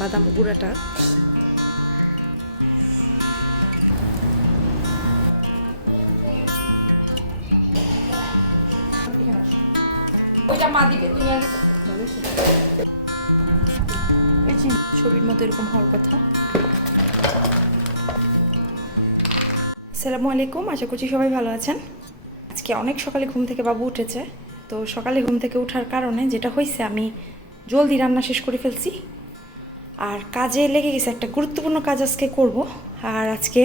বাদাম গুঁড়াটা। ছবির মতো এরকম হওয়ার কথা। আসসালামু আলাইকুম, আশা করছি সবাই ভালো আছেন। আজকে অনেক সকালে ঘুম থেকে বাবু উঠেছে, তো সকালে ঘুম থেকে ওঠার কারণে যেটা হয়েছে, আমি জলদি রান্না শেষ করে ফেলছি আর কাজে লেগে গেছে। একটা গুরুত্বপূর্ণ কাজ আজকে করব। আর আজকে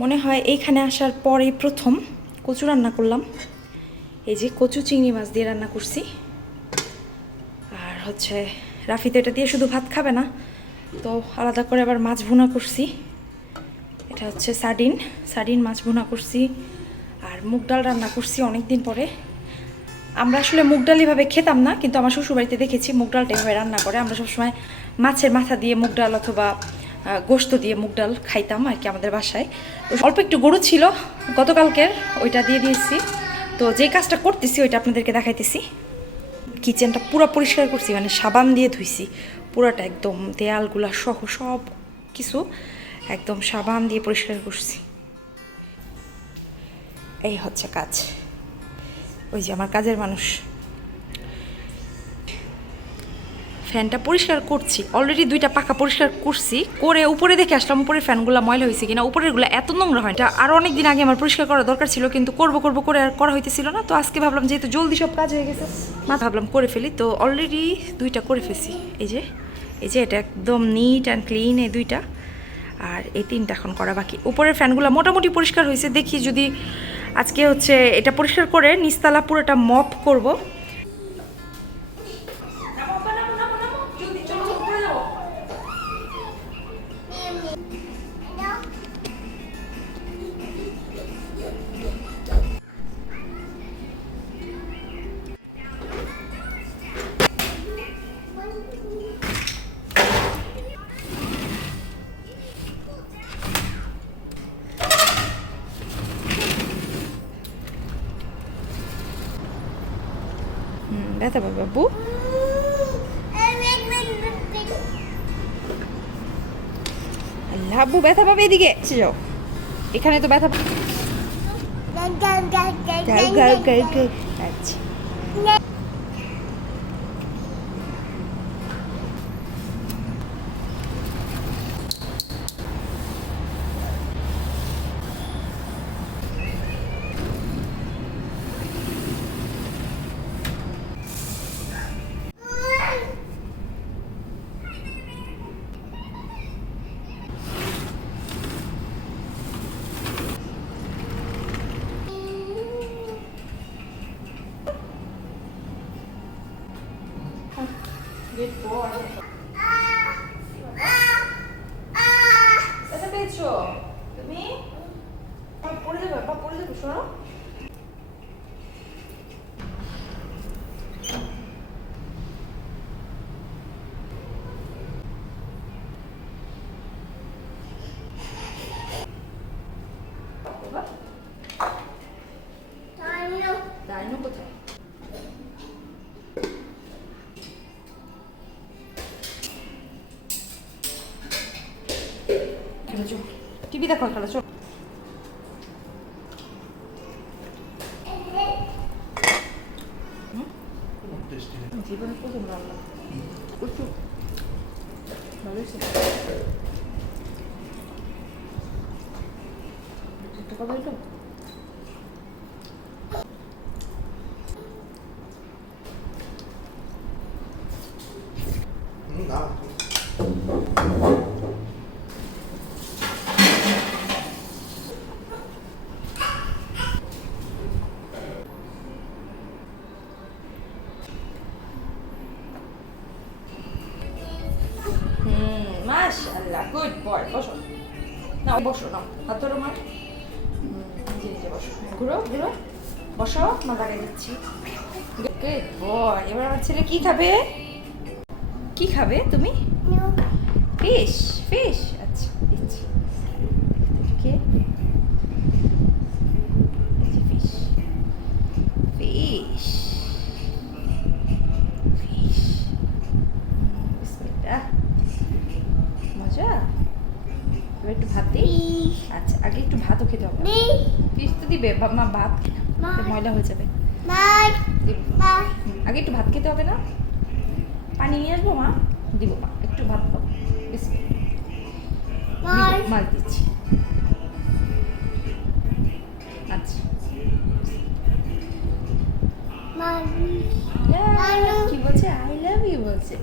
মনে হয় এইখানে আসার পরেই প্রথম কচু রান্না করলাম। এই যে কচু চিংড়ি মাছ দিয়ে রান্না করছি। আর হচ্ছে রাফি তো এটা দিয়ে শুধু ভাত খাবে না, তো আলাদা করে আবার মাছ ভুনা করছি। এটা হচ্ছে সার্ডিন মাছ ভুনা করছি। আর মুগ ডাল রান্না করছি অনেক দিন পরে। আমরা আসলে মুগ ডাল এভাবে খেতাম না, কিন্তু আমার শ্বশুরবাড়িতে দেখেছি মুগ ডালটা এভাবে রান্না করে। আমরা সবসময় মাছের মাথা দিয়ে মুগ ডাল অথবা গোশত দিয়ে মুগ ডাল খাইতাম আর কি আমাদের বাসায়। তো অল্প একটু গরু ছিল গতকালকের, ওইটা দিয়ে দিয়েছি। তো যে কাজটা করতেছি ওইটা আপনাদেরকে দেখাইতেছি। কিচেনটা পুরো পরিষ্কার করছি, মানে সাবান দিয়ে ধুইছি পুরাটা, একদম দেয়ালগুলা সহ সব কিছু একদম সাবান দিয়ে পরিষ্কার করছি। এই হচ্ছে কাজ। ওই যে আমার কাজের মানুষ। ফ্যানটা পরিষ্কার করছি, অলরেডি 2টা পাখা পরিষ্কার করছি, করে উপরে দেখে আসলাম উপরের ফ্যানগুলো ময়লা হয়েছে কিনা। উপরেরগুলো এত নোংরা হয়, এটা আরও অনেক দিন আগে আমার পরিষ্কার করা দরকার ছিল, কিন্তু করবো করে আর করা হইতেছিল না। তো আজকে ভাবলাম যেহেতু জলদি সব কাজ হয়ে গেছে, ভাবলাম করে ফেলি। তো অলরেডি 2টা করে ফেলছি। এই যে এটা একদম নিট অ্যান্ড ক্লিন, এই 2টা। আর এই 3টা এখন করা বাকি। উপরের ফ্যানগুলো মোটামুটি পরিষ্কার হয়েছে। দেখি যদি আজকে হচ্ছে এটা পরিষ্কার করে নিচতলা পুরোটা মপ করব। ব্যথা পাবে বাবু। আল্লাহ, আব্বু ব্যথা পাবে, এদিকে যাও। এখানে তো ব্যথা। আচ্ছা, ব্যথা পেয়েছো তুমি? পড়ে যাবে, পড়ে যাবে, শোনো। ডাইনো কোথায়? খেলেছো? টিভি দেখো, খেলেছো? জীবনে প্রথম রান্না করছো, ভালো হয়েছে। একটা কথা বলতো, মাশাআল্লাহ, গুড বয়। বসো না, বসো না, হাত ধরো মা। জি বসো, ঘুরো, বসো, মা লাগাই দিচ্ছি। Good boy. এবার আমার ছেলে কি খাবে? কি খাবে তুমি? ফিশ। আচ্ছা, দিচ্ছি। কে? ফিশ। বিসমিল্লাহ। খেতে হবে। ফিশ তো দিবে মা, ভাত ময়লা হয়ে যাবে। আগে একটু ভাত খেতে হবে না? পানি নিয়ে আসবো মা? দিব মা, একটু ভাত খাও। মাছ দিচ্ছি। আচ্ছা কি বলছে? আই লাভ ইউ বলছে।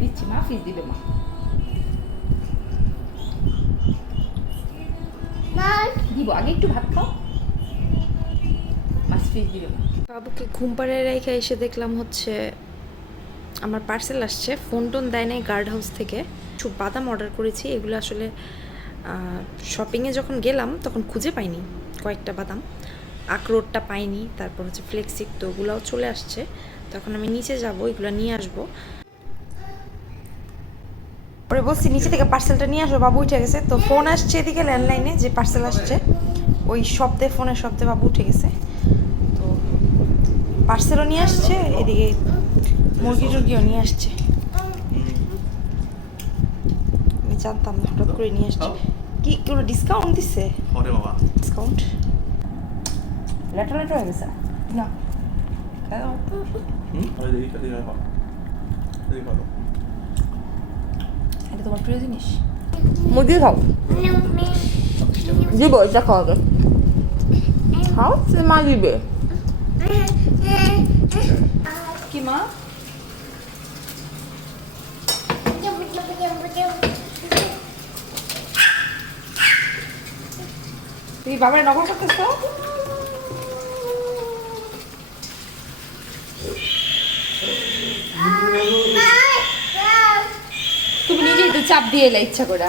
দিচ্ছি মা, ফিস দিবে মা। দিব, আগে একটু ভাত খাও। মাছ ফিস দিবে মা। বাবুকে ঘুম পাড়ায় রেখে এসে দেখলাম হচ্ছে আমার পার্সেল আসছে। ফোন টোন দেয় নাই গার্ড হাউস থেকে। কিছু বাদাম অর্ডার করেছি, এগুলো আসলে শপিংয়ে যখন গেলাম তখন খুঁজে পাইনি কয়েকটা বাদাম। আখরোটটা পাইনি, তারপর হচ্ছে ফ্লেক্সিক, তো ওগুলোও চলে আসছে। তখন আমি নিচে যাব, এগুলো নিয়ে আসবো। পরে বলছি নিচে থেকে পার্সেলটা নিয়ে আসবো, বাবু উঠে গেছে। তো ফোন আসছে এদিকে ল্যান্ডলাইনে যে পার্সেল আসছে, ওই শব্দে, ফোনের শব্দে বাবু উঠে গেছে। তো পার্সেলও নিয়ে আসছে, এদিকে মুরগি টুরগিও নিয়ে আসছে। আমি জানতাম না, হঠাৎ করে নিয়ে আসছে। কি কোনো ডিসকাউন্ট দিচ্ছে? ডিসকাউন্ট লেটার লেটার হয়ে গেছে না? এটা তোমার প্রিয় জিনিস, মুরগি খাও। দিব, এটা খাও আগে, খাও, সে মা দিবে। কি মা? তুমি বাবার নকল করতেছো? তুমি নিজেই তো চাপ দিয়ে এলে ইচ্ছা করে।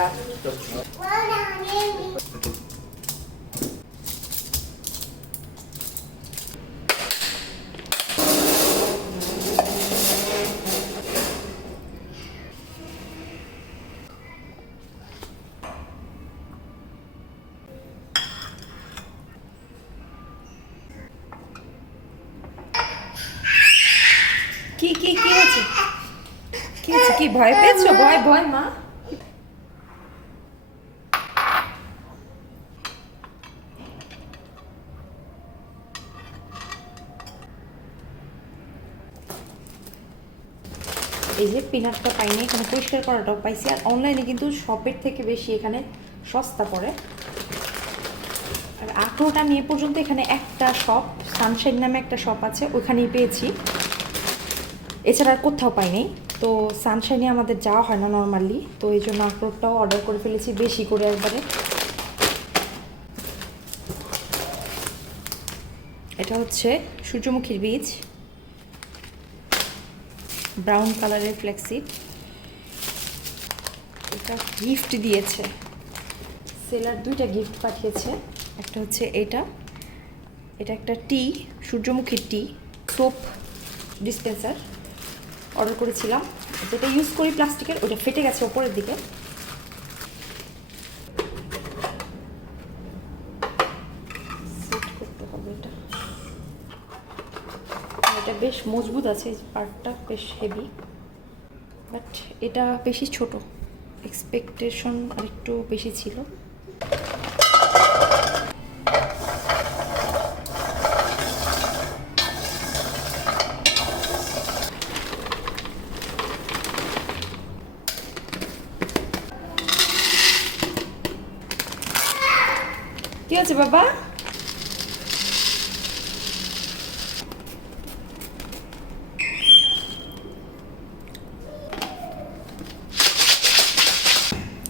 কি কি কি হয়েছে? কি হয়েছে? কি ভয় পেয়েছো? ভয় ভয় মা? এই যে পিনাটটা পাইনি, এখানে পরিষ্কার করাটাও পাইছি। আর অনলাইনে কিন্তু শপের থেকে বেশি এখানে সস্তা পড়ে। আর আখরোট আমি এ পর্যন্ত এখানে একটা শপ, সানশাইন নামে একটা শপ আছে, ওইখানেই পেয়েছি, এছাড়া আর কোথাও পাইনি। তো সানশাইনে আমাদের যাওয়া হয় না নর্মালি, তো এই জন্য আখরোটটাও অর্ডার করে ফেলেছি বেশি করে একবারে। এটা হচ্ছে সূর্যমুখীর বীজ, ব্রাউন কালারের ফ্লেক্সিড। এটা গিফট দিয়েছে সেলার, দুইটা গিফট পাঠিয়েছে। একটা হচ্ছে এটা, এটা একটা টি, সূর্যমুখীর টি সোপ ডিসপেন্সার অর্ডার করেছিলাম, যেটা ইউজ করি প্লাস্টিকের, ওটা ফেটে গেছে ওপরের দিকে। সেট করতে হবে এটা, এটা বেশ মজবুত আছে, পার্টটা বেশ হেভি, বাট এটা বেশি ছোট, এক্সপেকটেশন আর একটু বেশি ছিল। কি আছে বাবা?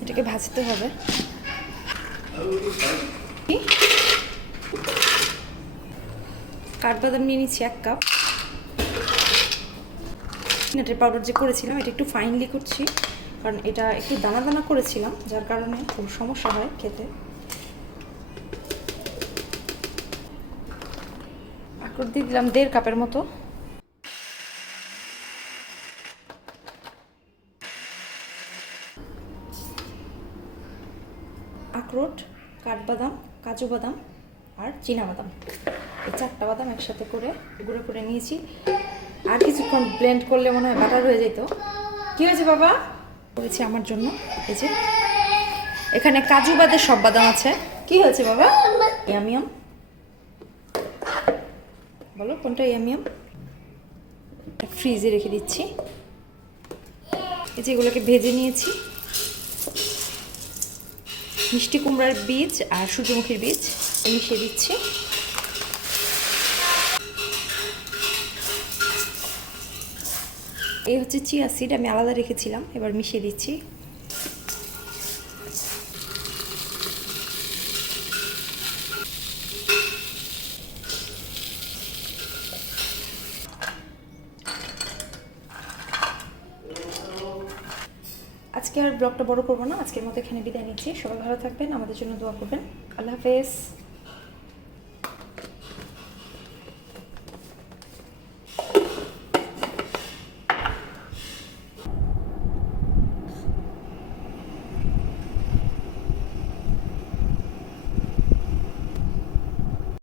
এটাকে ভাজতে হবে। কাঠবাদাম নিয়ে নিচ্ছি 1 কাপ। পিনাটের পাউডার যে করেছিলাম এটা একটু ফাইনলি করছি, কারণ এটা একটু দানা দানা করেছিলাম, যার কারণে খুব সমস্যা হয় খেতে। আখরোট দিয়ে দিলাম 1.5 কাপের মতো। আখরোট, কাঠবাদাম, কাজু বাদাম, আর বাদাম। এই 4টা বাদাম একসাথে করে গুঁড়ো করে নিয়েছি। আর কিছুক্ষণ ব্লেন্ড করলে মনে হয় বাটার হয়ে যেত। কি হয়েছে বাবা? করেছি আমার জন্য। এই যে এখানে কাজু বাদের সব বাদাম আছে। কি হয়েছে বাবা? ইয়ামিয়াম বলো কোনটা ইয়ামিয়াম? ফ্রিজে রেখে দিচ্ছি। এই যে এগুলোকে ভেজে নিয়েছি। মিষ্টি কুমড়ার বীজ আর সূর্যমুখীর বীজ মিশিয়ে দিচ্ছি। এই হচ্ছে চিয়া সিড, আমি আলাদা রেখেছিলাম, এবার মিশিয়ে দিচ্ছি। আজকে আর ব্লগটা বড় করবো না, আজকের মতো এখানে বিদায় নিচ্ছি। সবাই ভালো থাকবেন, আমাদের জন্য দোয়া করবেন। আল্লাহ হাফেজ।